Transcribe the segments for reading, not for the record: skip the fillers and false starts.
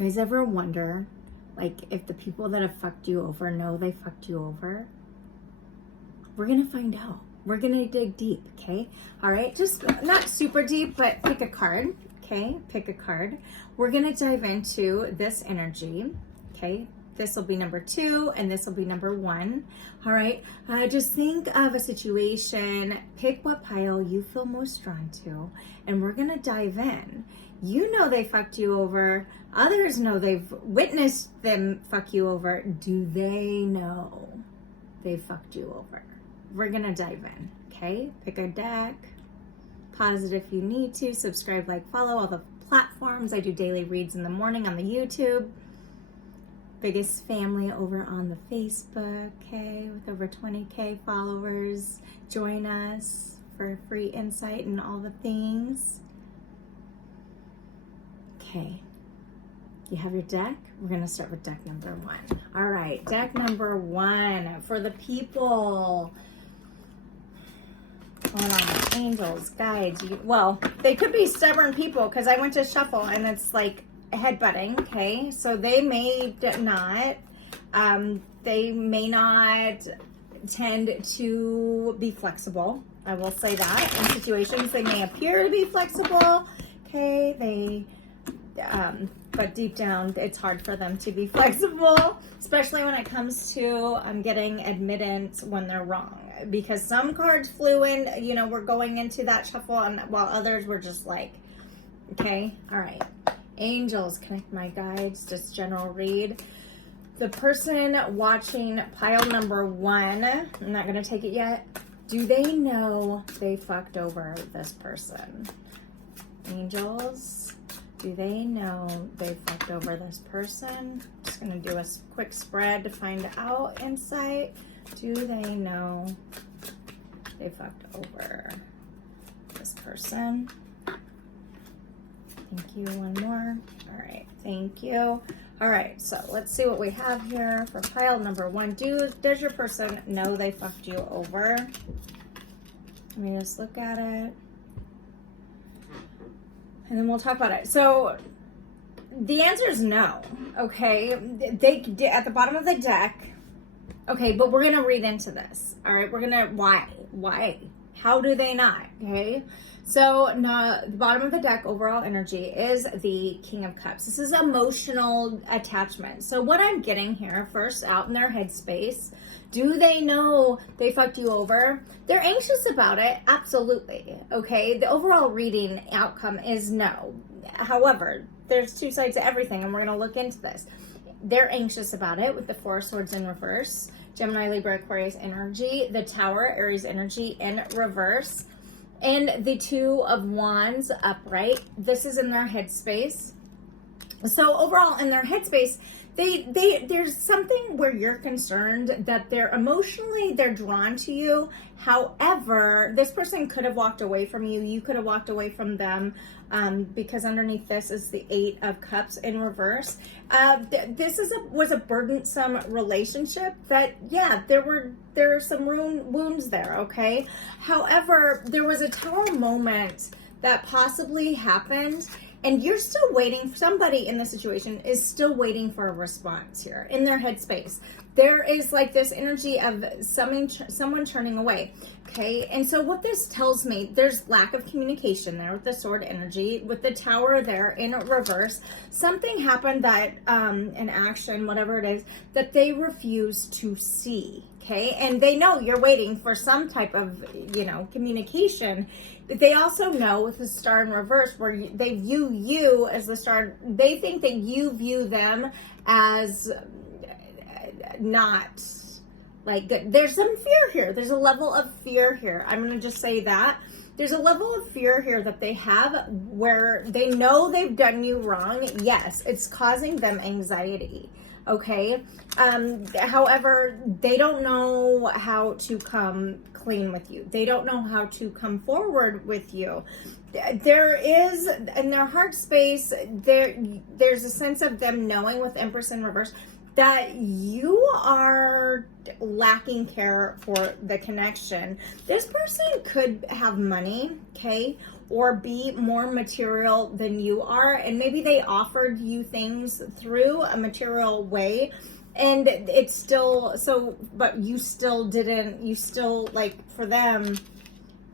guys ever wonder, like, if the people that have fucked you over know they fucked you over? We're gonna find out. We're gonna dig deep, okay? All right, just not super deep, but pick a card, okay? Pick a card. We're gonna dive into this energy, okay? This will be number 2, and this will be number 1. All right, just think of a situation, pick what pile you feel most drawn to, and we're gonna dive in. You know they fucked you over. Others know they've witnessed them fuck you over. Do they know they fucked you over? We're gonna dive in, okay? Pick a deck, pause it if you need to, subscribe, like, follow all the platforms. I do daily reads in the morning on the YouTube. Biggest family over on the Facebook, okay, with over 20K followers. Join us for free insight and all the things. Okay, you have your deck. We're gonna start with deck number 1. All right, deck number 1 for the people. Hold on, angels, guides. Well, they could be stubborn people because I went to shuffle and it's like headbutting, okay? So they may not tend to be flexible. I will say that. In situations, they may appear to be flexible, okay? But deep down, it's hard for them to be flexible, especially when it comes to getting admittance when they're wrong. Because some cards flew in, you know, we're going into that shuffle, and while others were just like, okay, all right. Angels, connect my guides, just general read. The person watching pile number 1, I'm not going to take it yet. Do they know they fucked over this person? Angels, do they know they fucked over this person? Just going to do a quick spread to find out insight. Do they know they fucked over this person? Thank you. One more. All right. Thank you. All right. So let's see what we have here for pile number 1. Does your person know they fucked you over? Let me just look at it. And then we'll talk about it. So the answer is no. Okay. They at the bottom of the deck. Okay. But we're going to read into this. All right. We're going to, why? How do they not? Okay. So now the bottom of the deck, overall energy, is the King of Cups. This is emotional attachment. So what I'm getting here, first out in their headspace, do they know they fucked you over? They're anxious about it. Absolutely. Okay. The overall reading outcome is no. However, there's 2 sides to everything, and we're going to look into this. They're anxious about it with the 4 swords in reverse. Gemini, Libra, Aquarius energy. The Tower, Aries energy in reverse. And the 2 of Wands upright. This is in their headspace. So overall in their headspace, there's something where you're concerned that they're drawn to you. However, this person could have walked away from you. You could have walked away from them, because underneath this is the 8 of Cups in reverse. This was a burdensome relationship that, yeah, there are some wounds there, okay? However, there was a Tower moment that possibly happened, and you're still waiting. Somebody in the situation is still waiting for a response here in their headspace. There is like this energy of someone turning away. Okay. And so what this tells me, there's lack of communication there with the sword energy, with the Tower there in reverse. Something happened that, an action, whatever it is, that they refuse to see. Okay. And they know you're waiting for some type of, communication. But they also know with the Star in reverse, where they view you as the star, they think that you view them as not like good. There's some fear here. There's a level of fear here. I'm going to just say that. There's a level of fear here that they have where they know they've done you wrong. Yes, it's causing them anxiety. Okay. However, they don't know how to come clean with you. They don't know how to come forward with you. There is, in their heart space, there's a sense of them knowing with Empress in reverse that you are lacking care for the connection. This person could have money, okay, or be more material than you are, and maybe they offered you things through a material way, and it's still so, but you still didn't, you still, like, for them,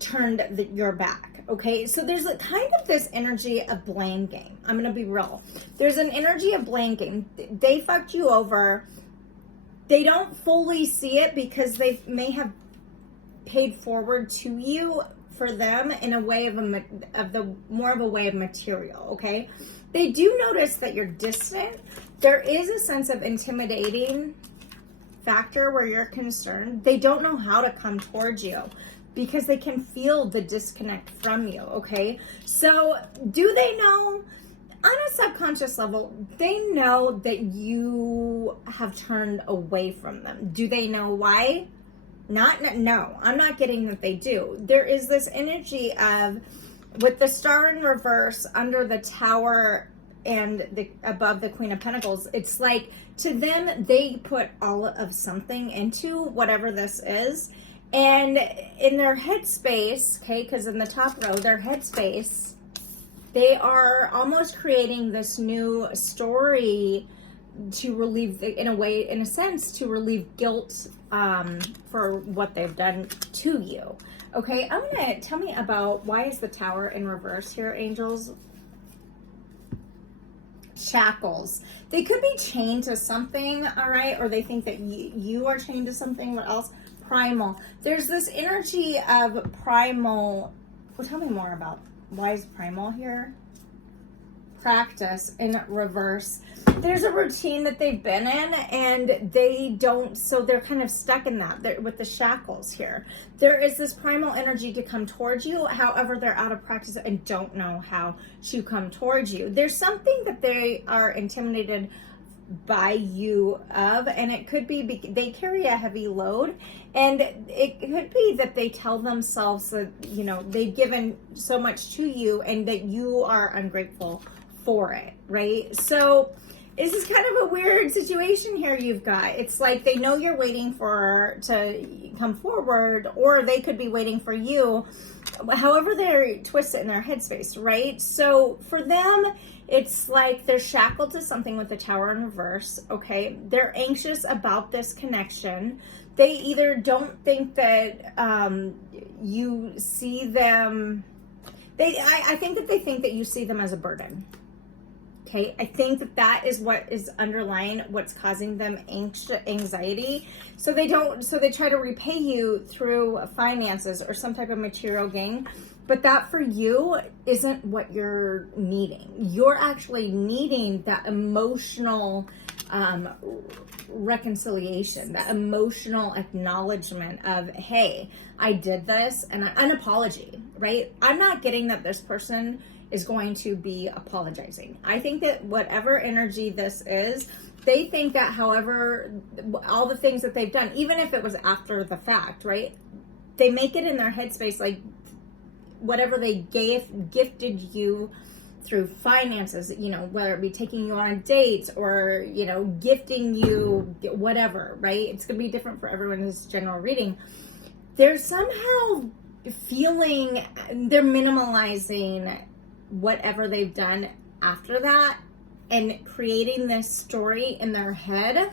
turned your back. Okay, so there's a kind of this energy of blame game. I'm gonna be real. There's an energy of blame game. They fucked you over. They don't fully see it because they may have paid forward to you for them in a way of more of a way of material. Okay, they do notice that you're distant. There is a sense of intimidating factor where you're concerned. They don't know how to come towards you because they can feel the disconnect from you, okay? So do they know, on a subconscious level, they know that you have turned away from them. Do they know why? No, I'm not getting that they do. There is this energy of, with the star in reverse under the Tower and above the Queen of Pentacles, it's like, to them, they put all of something into whatever this is. And in their headspace, okay, because in the top row, their headspace, they are almost creating this new story to relieve, in a sense, to relieve guilt for what they've done to you. Okay, tell me about, why is the Tower in reverse here, angels? Shackles. They could be chained to something, all right, or they think that you are chained to something. What else? Primal. There's this energy of primal. Well, tell me more about, why is primal here? Practice in reverse. There's a routine that they've been in, and they don't, so they're kind of stuck in that. With the shackles here, there is this primal energy to come towards you. However, they're out of practice and don't know how to come towards you. There's something that they are intimidated by you of, and it could be they carry a heavy load, and it could be that they tell themselves that, you know, they've given so much to you and that you are ungrateful for it, right? So this is kind of a weird situation here you've got. It's like they know you're waiting to come forward, or they could be waiting for you, however they're twisted in their headspace, right? So for them, it's like they're shackled to something with the Tower in reverse, okay? They're anxious about this connection. They either don't think that you see them, I think that they think that you see them as a burden. Okay, I think that is what is underlying what's causing them anxiety. So they try to repay you through finances or some type of material gain. But that for you isn't what you're needing. You're actually needing that emotional reconciliation, that emotional acknowledgement of, hey, I did this, and an apology, right? I'm not getting that this person is going to be apologizing. I think that whatever energy this is, they think that however, all the things that they've done, even if it was after the fact, right? They make it in their headspace like whatever they gifted you through finances, you know, whether it be taking you on dates or, you know, gifting you whatever, right? It's going to be different for everyone in this general reading. They're somehow feeling, they're minimalizing whatever they've done after that and creating this story in their head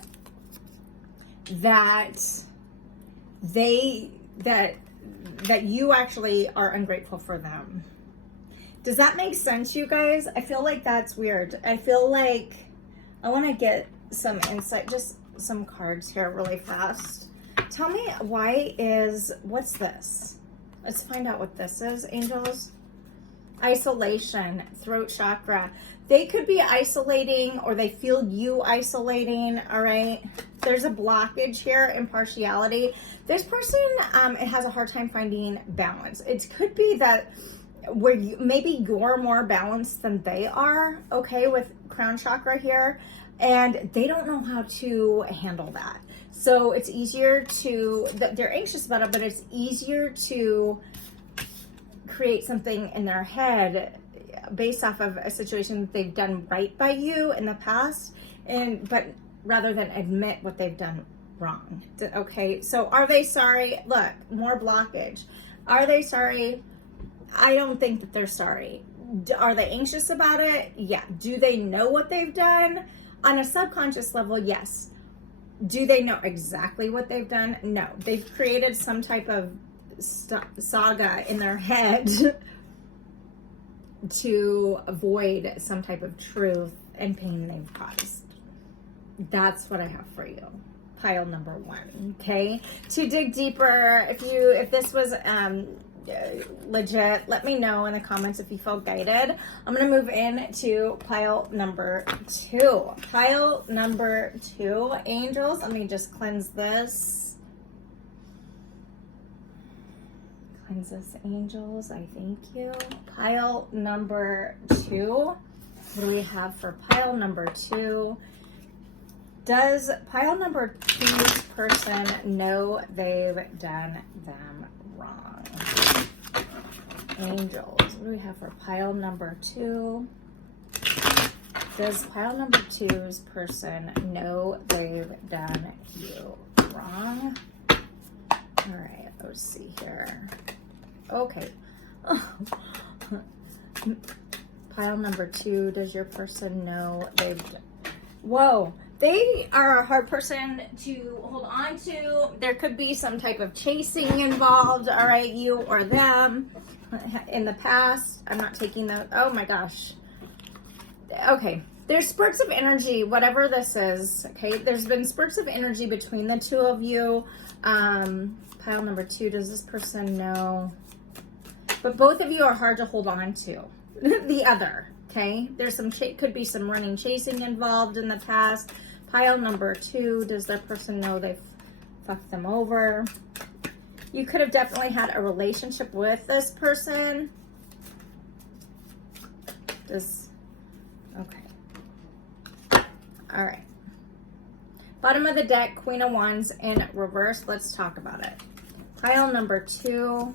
that that you actually are ungrateful for them. Does that make sense, you guys? I feel like that's weird. I feel like I want to get some insight, just some cards here really fast. Tell me, what's this? Let's find out what this is, angels. Isolation, throat chakra. They could be isolating, or they feel you isolating, all right? There's a blockage here, impartiality. This person it has a hard time finding balance. It could be that where maybe you're more balanced than they are, okay, with crown chakra here, and they don't know how to handle that. So it's easier to, they're anxious about it, but it's easier to create something in their head based off of a situation that they've done right by you in the past, but rather than admit what they've done wrong. Okay, so are they sorry? Look, more blockage. Are they sorry? I don't think that they're sorry. Are they anxious about it? Yeah. Do they know what they've done? On a subconscious level, yes. Do they know exactly what they've done? No. They've created some type of saga in their head to avoid some type of truth and pain they've caused. That's what I have for you. Pile number 1. Okay. To dig deeper, if this was legit, let me know in the comments if you feel guided. I'm going to move into pile number 2. Pile number 2, angels. Let me just cleanse this. Cleanse this, angels. I thank you. Pile number 2. What do we have for pile number 2? Does pile number 2's person know they've done them wrong? Angels, what do we have for pile number 2? Does pile number 2's person know they've done you wrong? All right, let's see here. Okay. Pile number 2, does your person know they've done... Whoa. They are a hard person to hold on to. There could be some type of chasing involved, all right, you or them in the past. I'm not taking those. Oh my gosh. Okay. There's spurts of energy, whatever this is, okay? There's been spurts of energy between the two of you. Pile number 2, does this person know? But both of you are hard to hold on to. The other, okay? There's some, could be some running, chasing involved in the past. Pile number 2, does that person know they've fucked them over? You could have definitely had a relationship with this person. Okay. All right. Bottom of the deck, Queen of Wands in reverse. Let's talk about it. Pile number 2,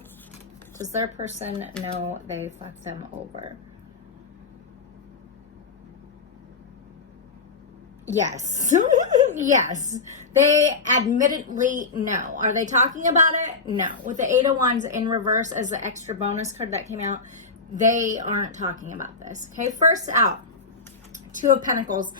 does their person know they fucked them over? Yes. Yes. They admittedly know. Are they talking about it? No. With the 8 of Wands in reverse as the extra bonus card that came out, they aren't talking about this. Okay, first out, 2 of Pentacles.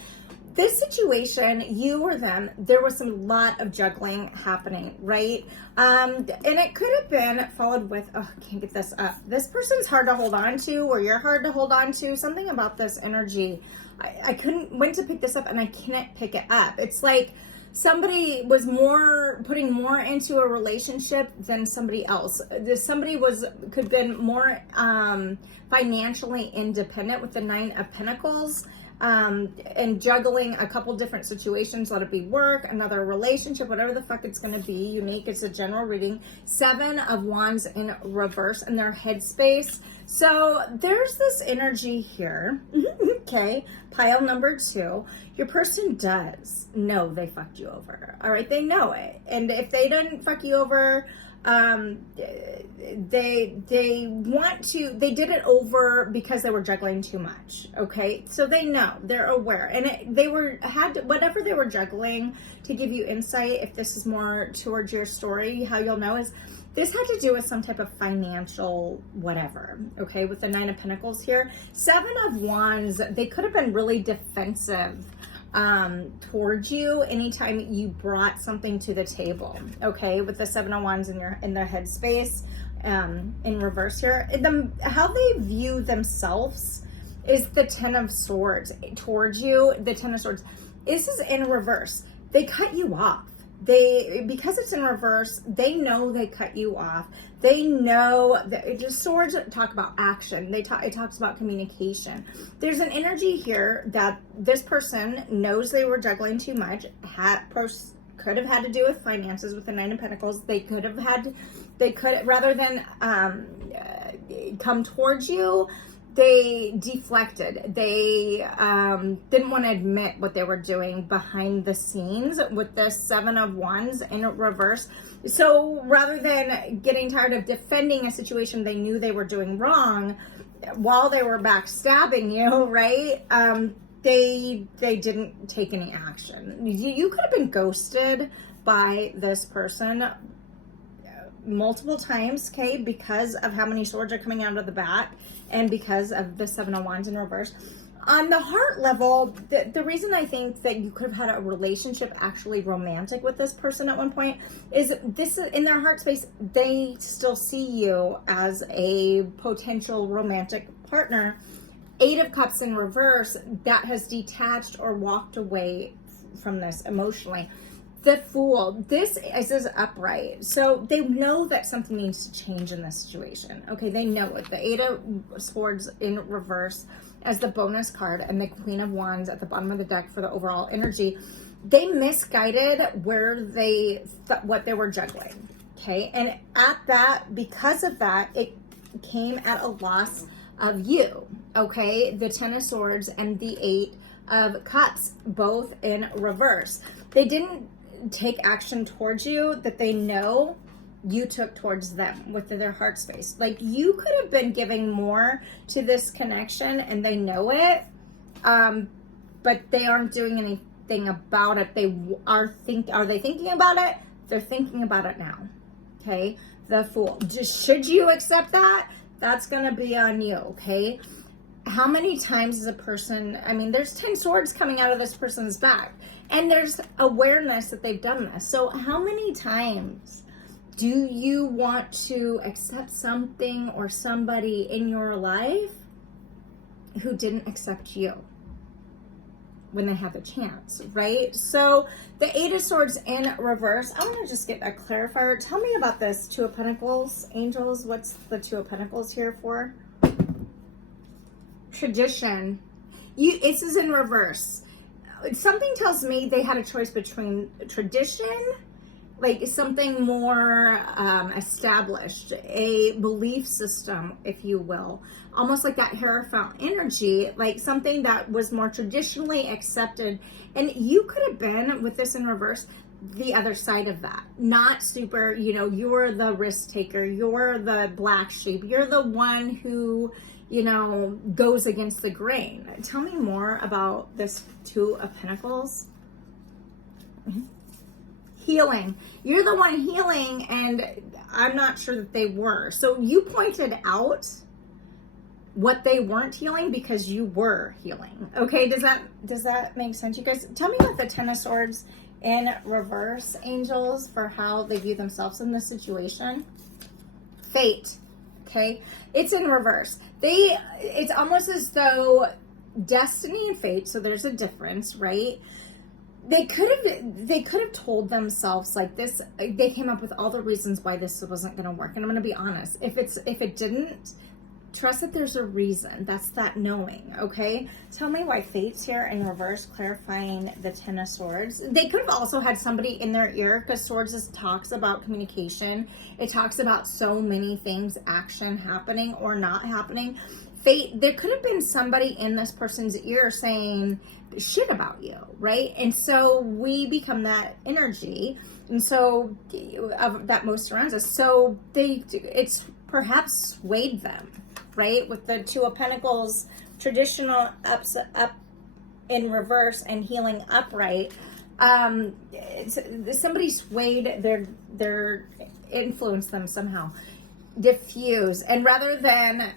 This situation, you or them, there was some lot of juggling happening, right? And it could have been followed with, oh, I can't get this up. This person's hard to hold on to, or you're hard to hold on to. Something about this energy. I went to pick this up and I can't pick it up. It's like somebody was putting more into a relationship than somebody else. Somebody could have been more financially independent with the 9 of Pentacles. And juggling a couple different situations, let it be work, another relationship, whatever the fuck it's going to be, unique. It's a general reading. 7 of Wands in reverse in their headspace. So there's this energy here. Okay. Pile number 2. Your person does know they fucked you over. All right. They know it. And if they didn't fuck you over, they did it over because they were juggling too much. Okay, so they know, they're aware, and whatever they were juggling. To give you insight, if this is more towards your story, how you'll know is this had to do with some type of financial whatever. Okay, with the 9 of Pentacles here, 7 of Wands, they could have been really defensive towards you anytime you brought something to the table. Okay, with the 7 of Wands in their headspace in reverse here, how they view themselves is the 10 of Swords towards you. The 10 of Swords, this is in reverse. They cut you off. Because it's in reverse, they know they cut you off. They know that just swords talk about action. It talks about communication. There's an energy here that this person knows they were juggling too much. Could have had to do with finances with the 9 of Pentacles. They could rather than come towards you, they deflected. They didn't want to admit what they were doing behind the scenes with the 7 of Wands in reverse. So rather than getting tired of defending a situation they knew they were doing wrong while they were backstabbing you, right? They didn't take any action. You could have been ghosted by this person multiple times, okay, because of how many swords are coming out of the back and because of the Seven of Wands in reverse. On the heart level, the reason I think that you could have had a relationship actually romantic with this person at one point is this, in their heart space, they still see you as a potential romantic partner. Eight of Cups in reverse, that has detached or walked away from this emotionally. The Fool, this is upright. So they know that something needs to change in this situation. Okay, they know it. The Eight of Swords in reverse as the bonus card and the Queen of Wands at the bottom of the deck for the overall energy. They misguided where what they were juggling. Okay, and at that, because of that, it came at a loss of you. Okay, the Ten of Swords and the Eight of Cups, both in reverse. They didn't take action towards you that they know you took towards them with their heart space. Like, you could have been giving more to this connection and they know it, but they aren't doing anything about it. Are they thinking about it? They're thinking about it now. Okay, the Fool. Should you accept that? That's gonna be on you. Okay, how many times is a person, I mean, there's 10 swords coming out of this person's back, and there's awareness that they've done this. So how many times do you want to accept something or somebody in your life who didn't accept you when they had the chance, right? So the Eight of Swords in reverse, I want to just get a clarifier. Tell me about this Two of Pentacles, angels. What's the Two of Pentacles here for? Tradition. This is in reverse. Something tells me they had a choice between tradition, like something more established, a belief system, if you will, almost like that Hierophant energy, like something that was more traditionally accepted. And you could have been, with this in reverse, the other side of that. Not super, you're the risk taker, you're the black sheep, you're the one who, goes against the grain. Tell me more about this Two of Pentacles. Healing. You're the one healing, and I'm not sure that they were. So you pointed out what they weren't healing because you were healing. Okay, does that make sense, you guys? Tell me about the Ten of Swords in reverse, angels, for how they view themselves in this situation. Fate. Okay, it's in reverse. It's almost as though destiny and fate, so there's a difference, right? They could have told themselves like this. They came up with all the reasons why this wasn't going to work. And I'm going to be honest. If it didn't, trust that there's a reason. That's that knowing. Okay. Tell me why fate's here in reverse, clarifying the Ten of Swords. They could have also had somebody in their ear, because swords talks about communication. It talks about so many things, action happening or not happening. Fate, there could have been somebody in this person's ear saying shit about you, right? And so we become that energy, and so that most surrounds us. So it's perhaps swayed them, right? With the Two of Pentacles, traditional up in reverse and healing upright. Somebody swayed their influence them somehow, diffuse, and rather than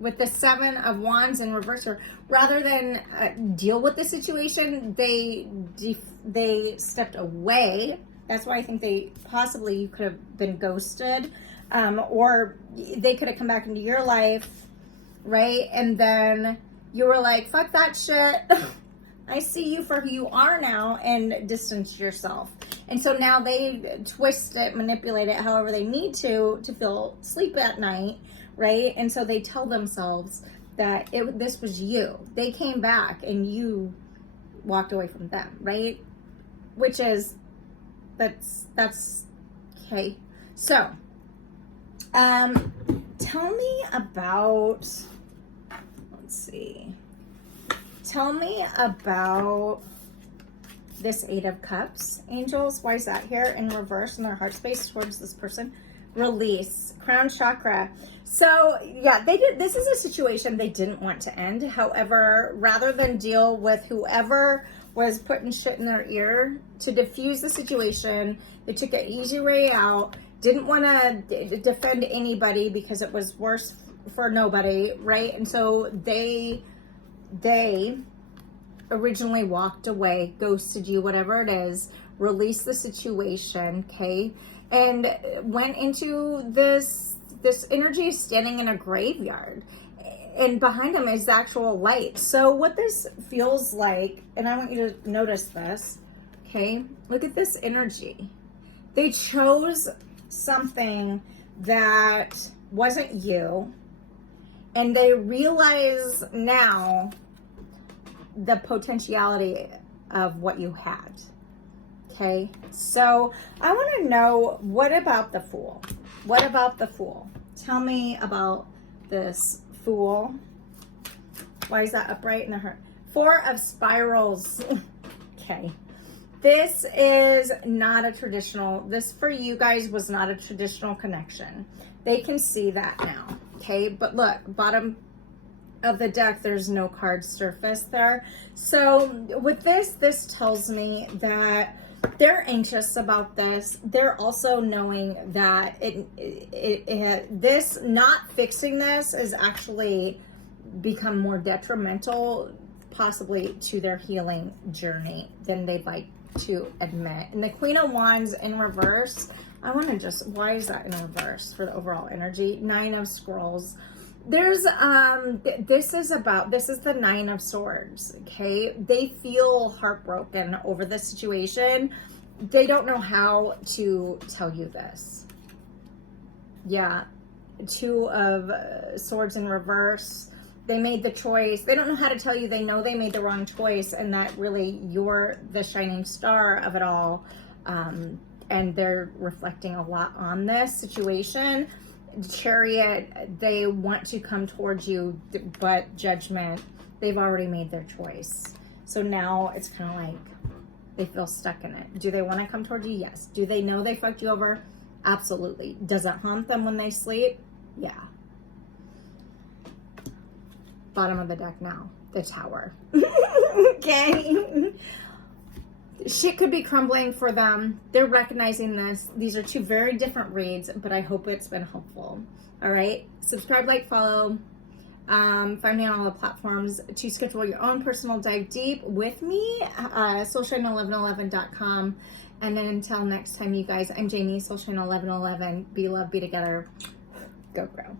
with the Seven of Wands in reverse, rather than deal with the situation, they stepped away. That's why I think you could have been ghosted, or they could have come back into your life, right? And then you were like, fuck that shit. I see you for who you are now, and distance yourself. And so now they twist it, manipulate it however they need to sleep at night, right? And so they tell themselves that this was you. They came back and you walked away from them, right? Which is, that's okay. So, tell me about, tell me about this Eight of Cups, angels. Why is that here in reverse in their heart space towards this person? Release, crown chakra. So yeah, this is a situation they didn't want to end. However, rather than deal with whoever was putting shit in their ear to diffuse the situation, they took an easy way out didn't want to defend anybody because it was worse for nobody, right? And so they originally walked away, ghosted you, whatever it is, released the situation, okay, and went into this energy standing in a graveyard, and behind them is the actual light. So what this feels like, and I want you to notice this, okay, look at this energy. They chose something that wasn't you, and they realize now the potentiality of what you had. Okay, so I want to know, what about the Fool? What about the Fool? Tell me about this Fool. Why is that upright in the heart? Four of Spirals. Okay, this is not a traditional, this for you guys was not a traditional connection. They can see that now. Okay, but look, bottom of the deck, there's no card surface there. So with this tells me that they're anxious about this. They're also knowing that this not fixing this is actually become more detrimental, possibly to their healing journey, than they'd like to admit. And the Queen of Wands in reverse, I want to just, why is that in reverse for the overall energy? Nine of Scrolls. There's this is the Nine of Swords. Okay, they feel heartbroken over this situation. They don't know how to tell you this. Yeah, Two of Swords in reverse. They made the choice. They don't know how to tell you. They know they made the wrong choice, and that really you're the shining star of it all. And they're reflecting a lot on this situation. Chariot, they want to come towards you, but Judgment, they've already made their choice. So now it's kind of like they feel stuck in it. Do they want to come towards you? Yes. Do they know they fucked you over? Absolutely. Does it haunt them when they sleep? Yeah. Bottom of the deck now, the Tower. Okay. Shit could be crumbling for them. They're recognizing this. These are two very different reads, but I hope it's been helpful. All right. Subscribe, like, follow. Find me on all the platforms to schedule your own personal dive deep with me. Soulshine1111.com. And then until next time, you guys, I'm Jamie, Soulshine1111. Be loved, be together. Go grow.